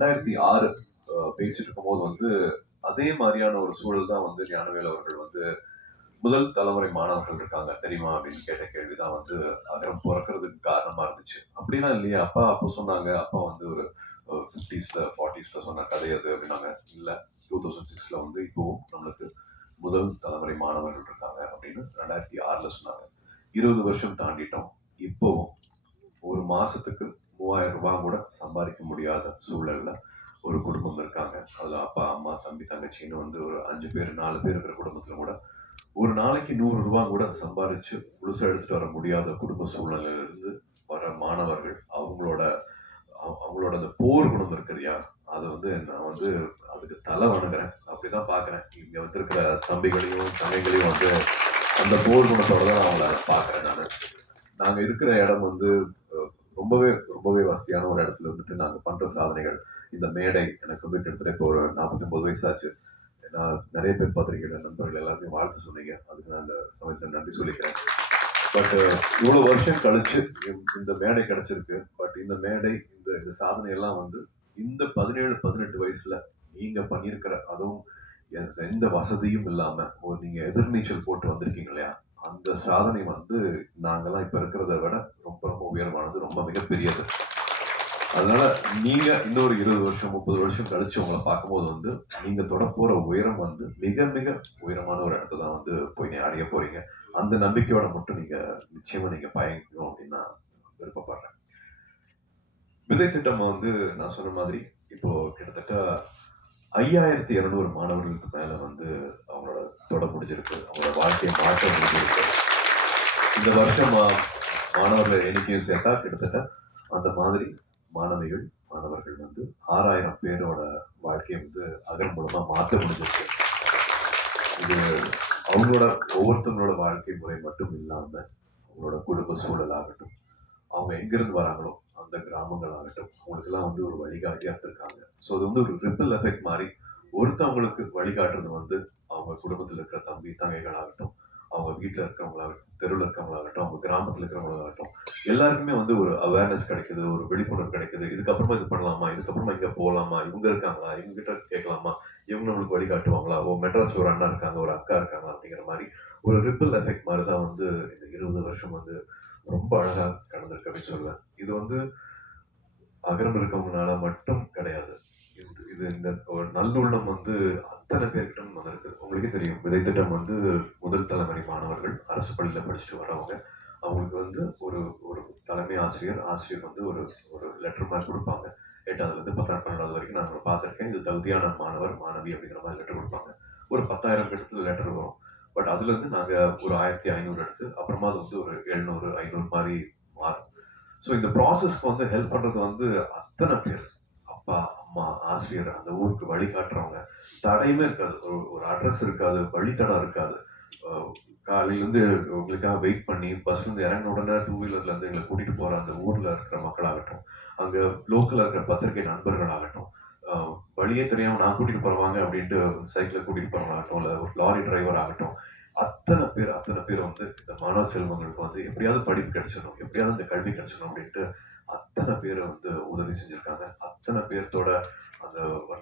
2006 பேசிட்டு இருக்கும்போது வந்து அதே மாதிரியான ஒரு சூழல் தான் வந்து ஞானவேல் அவர்கள் வந்து முதல் தலைமுறை மாணவர்கள் இருக்காங்க தெரியுமா அப்படின்னு கேட்ட கேள்விதான் வந்து அகரம் பிறக்கிறதுக்கு காரணமா இருந்துச்சு. அப்படிலாம் இல்லையா? அப்பா அப்போ சொன்னாங்க. அப்பா வந்து ஒரு 50ஸ்ல 40ஸ்ல சொன்ன கதை அது அப்படின்னாங்க. இல்ல 2006ல வந்து இப்போ நம்மளுக்கு முதல் தலைமுறை மாணவர்கள் இருக்காங்க அப்படின்னு 2006ல சொன்னாங்க. 20 வருஷம் தாண்டிட்டோம். இப்போவும் ஒரு மாசத்துக்கு 3000 ரூபாய் கூட சம்பாதிக்க முடியாத சூழல்ல ஒரு குடும்பம் இருக்காங்க. அதுல அப்பா, அம்மா, தம்பி, தங்கச்சின்னு வந்து ஒரு 5 பேர், 4 பேர் இருக்கிற குடும்பத்துல கூட ஒரு நாளைக்கு 100 ரூபாய் கூட சம்பாதிச்சு முழுசா எடுத்துட்டு வர முடியாத குடும்ப சூழ்நிலையில இருந்து வர மாணவர்கள் அவங்களோட அந்த போர் குணம் இருக்கு இல்லையா? அது வந்து நான் வந்து அதுக்கு தலை வணங்குறேன். அப்படிதான் பாக்குறேன். இங்க வந்திருக்கிற தம்பிகளையும் தங்கைகளையும் வந்து அந்த போர் குணத்தோட தான் அவங்கள பாக்குறேன் நானு. நாங்க இருக்கிற இடம் வந்து ரொம்பவே ரொம்பவே வசதியான ஒரு இடத்துல இருந்துட்டு நாங்க பண்ற சாதனைகள் இந்த மேடை எனக்கு வந்து கிட்டத்தட்ட இப்போ ஒரு 49 வயசு ஆச்சு. நான் நிறைய பேர் பார்த்திருக்கேன் நண்பர்கள் எல்லாருமே வாழ்த்து சொன்னீங்க. அதுக்கு நான் இந்த சமயத்தில் நன்றி சொல்லிக்கிறேன். பட் இவ்வளவு வருஷம் கழிச்சு இந்த மேடை கிடைச்சிருக்கு. பட் இந்த மேடை இந்த இந்த சாதனை எல்லாம் வந்து இந்த 17 18 வயசுல நீங்க பண்ணியிருக்கிற அதுவும் எந்த வசதியும் இல்லாம நீங்க எதிர்நீச்சல் போட்டு வந்திருக்கீங்க இல்லையா? அந்த சாதனை வந்து நாங்கெல்லாம் இப்ப இருக்கிறத விட ரொம்ப ரொம்ப உயர்வானது, ரொம்ப மிகப்பெரியது. அதனால நீங்க இன்னொரு 20 வருஷம் 30 வருஷம் கழிச்சு உங்களை பார்க்கும்போது வந்து நீங்க தொடப்போற உயரம் வந்து மிக மிக உயரமான ஒரு இடத்துல தான் வந்து போய் அடைய போறீங்க. அந்த நம்பிக்கையோட மட்டும் நீங்க நிச்சயமா நீங்க பயணிக்கணும் அப்படின்னு நான் விருப்பப்படுறேன். விதை திட்டம் வந்து நான் சொன்ன மாதிரி இப்போ கிட்டத்தட்ட 5200 மாணவர்களுக்கு மேல வந்து அவங்களோட தொட முடிஞ்சிருக்கு. அவங்களோட வாழ்க்கையை மாற்ற முடிஞ்சிருக்கு. இந்த வருஷம் மாணவர்கள் எண்ணிக்கையும் சேர்த்தா கிட்டத்தட்ட அந்த மாதிரி மாணவர்கள் வந்து 6000 பேரோட வாழ்க்கையை வந்து அகரம் மூலமா மாற்ற முடிஞ்சிருக்கு. இது அவங்களோட ஒவ்வொருத்தவங்களோட வாழ்க்கை முறை மட்டும் இல்லாம அவங்களோட குடும்ப சூழல் ஆகட்டும், அவங்க எங்கிருந்து வராங்களோ அந்த கிராமங்கள் ஆகட்டும், அவங்களுக்கெல்லாம் வந்து ஒரு வழிகாட்டியா இருந்திருக்காங்க. ஸோ அது வந்து ஒரு ரிப்பிள் எஃபெக்ட் மாதிரி ஒருத்தவங்களுக்கு வழிகாட்டுறது வந்து அவங்க குடும்பத்தில் இருக்கிற தம்பி தங்கைகள் ஆகட்டும், அவங்க வீட்டில் இருக்கிறவங்களாகட்டும், தெருவில் இருக்கிறவங்களாகட்டும், அவங்க கிராமத்தில் இருக்கிறவங்களாகட்டும், எல்லாருக்குமே வந்து ஒரு அவேர்னஸ் கிடைக்குது, ஒரு விழிப்புணர்வு கிடைக்குது. இதுக்கப்புறமா இது பண்ணலாமா, இதுக்கப்புறமா இங்க போகலாமா, இவங்க இருக்காங்களா, இவங்க கிட்ட கேட்கலாமா, இவங்க நம்மளுக்கு வழிகாட்டுவாங்களா, மெட்ராஸ்ல ஒரு அண்ணா இருக்காங்க, ஒரு அக்கா இருக்காங்க அப்படிங்கிற மாதிரி ஒரு ரிப்பிள் எஃபெக்ட் மாதிரி தான் வந்து இந்த 20 வருஷம் வந்து ரொம்ப அழகா கடந்திருக்கு அப்படின்னு சொல்லுவேன். இது வந்து அகரம் இருக்கவங்கனால மட்டும் கிடையாது. இது இந்த ஒரு நல்லுள்ளம் வந்து அத்தனை பேர்கிட்ட வந்திருக்கு. உங்களுக்கே தெரியும், விதை திட்டம் வந்து முதல் தலைமுறை மாணவர்கள் அரசு பள்ளியில படிச்சுட்டு வரவங்க. அவங்களுக்கு வந்து ஒரு ஒரு தலைமை ஆசிரியர் வந்து ஒரு ஒரு லெட்டர் மாதிரி கொடுப்பாங்க. 8வது இருந்து 10வது 12வது வரைக்கும் நான் பார்த்துருக்கேன். இது தகுதியான மாணவர் மாணவி அப்படிங்கிற மாதிரி லெட்டர் கொடுப்பாங்க. ஒரு 10,000 இடத்துல லெட்டர் வரும். பட் அதுல இருந்து நாங்க ஒரு 1500 எடுத்து அப்புறமா அது வந்து ஒரு 700 500 மாதிரி மாறும். ஸோ இந்த ப்ராசஸ்க்கு வந்து ஹெல்ப் பண்றது வந்து அத்தனை பேர், அப்பா அம்மா ஆசிரியர், அந்த ஊருக்கு வழிகாட்டுறவங்க. தடையுமே இருக்காது. ஒரு அட்ரஸ் இருக்காது, வழித்தடம் இருக்காது. காலையிலேருந்து உங்களுக்காக வெயிட் பண்ணி பஸ்ல இருந்து இறங்கின உடனே டூ வீலர்ல இருந்து எங்களை கூட்டிட்டு போற அந்த ஊர்ல இருக்கிற மக்களாகட்டும், அங்க லோக்கல்ல இருக்கிற பத்திரிகை நண்பர்கள் ஆகட்டும், வழியே தெரியாம நான் கூட்டிட்டு போறவாங்க அப்படின்ட்டு சைக்கிளை கூட்டிட்டு போறவங்களாகட்டும், இல்ல ஒரு லாரி டிரைவர் ஆகட்டும், அத்தனை பேர் வந்து இந்த மாணவ செல்வங்களுக்கு வந்து எப்படியாவது படிப்பு கிடைச்சிடணும், எப்படியாவது இந்த கல்வி கிடைச்சிடணும் அப்படின்ட்டு அத்தனை பேர் வந்து உதவி செஞ்சிருக்காங்க. அத்தனை பேர்த்தோட அந்த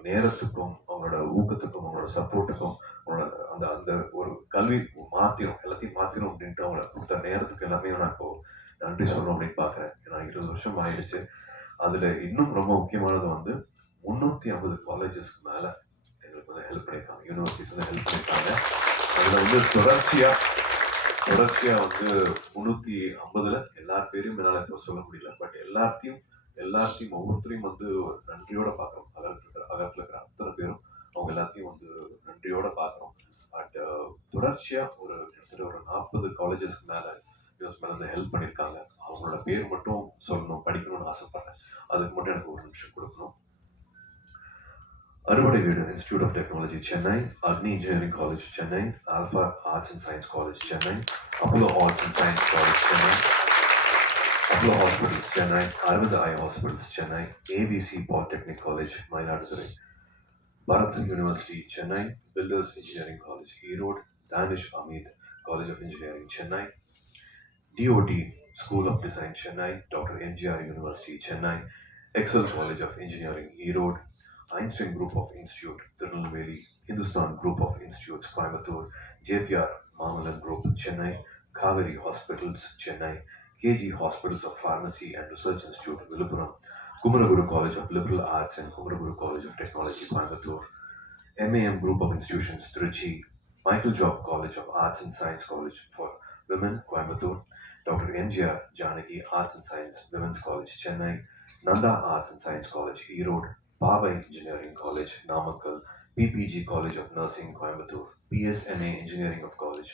நேரத்துக்கும் அவங்களோட ஊக்கத்துக்கும் அவங்களோட சப்போர்ட்டுக்கும் அவங்களோட அந்த அந்த ஒரு கல்வி எல்லாத்தையும் மாத்திரும் அப்படின்ட்டு அவங்கள கொடுத்த நேரத்துக்கு எல்லாமே நான் இப்போ நன்றி சொல்லணும் அப்படின்னு பாக்குறேன். ஏன்னா 20 வருஷம் ஆயிடுச்சு. அதுல இன்னும் ரொம்ப முக்கியமானது வந்து 350 காலேஜஸ்க்கு மேல எங்களுக்கு வந்து ஹெல்ப் பண்ணியிருக்காங்க. யூனிவர்சிட்டிஸ் வந்து ஹெல்ப் பண்ணியிருக்காங்க. அதுல வந்து தொடர்ச்சியா வந்து 350ல எல்லார் பேரையும் என்னால இப்போ சொல்ல முடியல. பட் எல்லாத்தையும் ஒவ்வொருத்தரையும் வந்து நன்றியோட பார்க்குறோம். அகரத்தில் இருக்கிற அத்தனை பேரும் அவங்க எல்லாத்தையும் வந்து நன்றியோட பார்க்குறோம். பட் தொடர்ச்சியா கிட்டத்தட்ட ஒரு 40 காலேஜஸ்க்கு மேல யூஎஸ் மேல வந்து ஹெல்ப் பண்ணியிருக்காங்க. அவங்களோட பேர் மட்டும் சொல்லணும், படிக்கணும்னு ஆசைப்படுறேன். அதுக்கு மட்டும் எனக்கு ஒரு நிமிஷம் கொடுக்கணும். அறுவடை வீடு institute of technology Chennai, Agni engineering college Chennai, Alpha arts and science college Chennai, Apollo arts and science college Chennai, Apollo hospitals Chennai, Aravind eye hospitals Chennai, ABC polytechnic college Mayiladuthurai, Bharath university Chennai, Builders engineering college Erode, Dhaanish Ahmed college of engineering Chennai, DOT School of Design Chennai, Dr. NGR University Chennai, Excel College of Engineering, Erode, Einstein Group of Institute, Tirunelveli, Hindustan Group of Institutes, Coimbatore, JPR Mamalan Group, Chennai, Kaveri Hospitals, Chennai, KG Hospitals of Pharmacy and Research Institute, Villupuram, Kumaraguru College of Liberal Arts and Kumaraguru College of Technology, Coimbatore, MAM Group of Institutions, Trichy, Michael Job College of Arts and Science College for Women, Coimbatore, Dr. MGR Janaki Arts and Science Women's College, Chennai, Nanda Arts and Science College, Erode, Bhavai Engineering College, Namakkal, PPG College of Nursing, Coimbatore, PSNA Engineering College,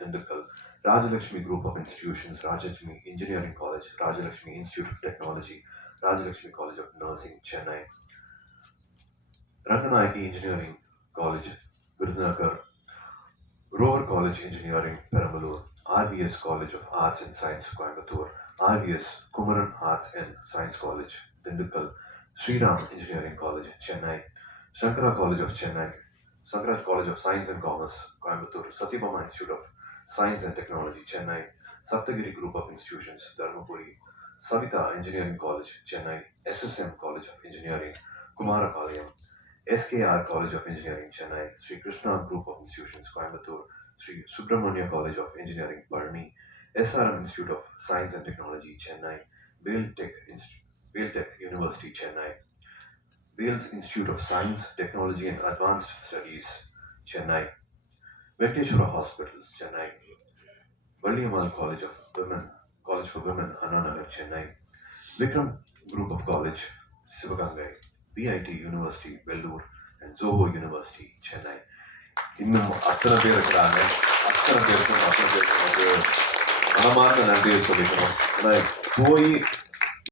Dindigul, Rajalakshmi Group of Institutions, Rajalakshmi Engineering College, Rajalakshmi Institute of Technology, Rajalakshmi College of Nursing, Chennai, Ratnanayaki Engineering College, Virudhunagar, Rover College Engineering, Perambalur, RVS College of Arts and Science, Coimbatore, RVS Kumaran Arts and Science College, Dindigul, Sriram Engineering College, Chennai, Shankara College of Chennai, Sankaraj College of Science and Commerce, Coimbatore, Satyabama Institute of Science and Technology, Chennai, Saptagiri Group of Institutions, Dharmapuri, Savita Engineering College, Chennai, SSM College of Engineering, Kumarapalayam, SKR College of Engineering, Chennai, Sri Krishna Group of Institutions, Coimbatore, Sri Subramania College of Engineering, Parni, SRM Institute of Science and Technology, Chennai, Vale Tech University, Chennai, Wales Institute of Science, Technology and Advanced Studies, Chennai, Venkateshwara Hospitals, Chennai, Valliamal College for Women, Ananagar, Chennai, Vikram Group of College, Sivagangai, VIT University, Vellore, and Zoho University, Chennai. இன்னும் அத்தனை பேர் இருக்கிறாங்க. அத்தனை பேருக்கும் வந்து மனமார்ந்த நன்றியை சொல்லிக்கணும். ஏன்னா போய்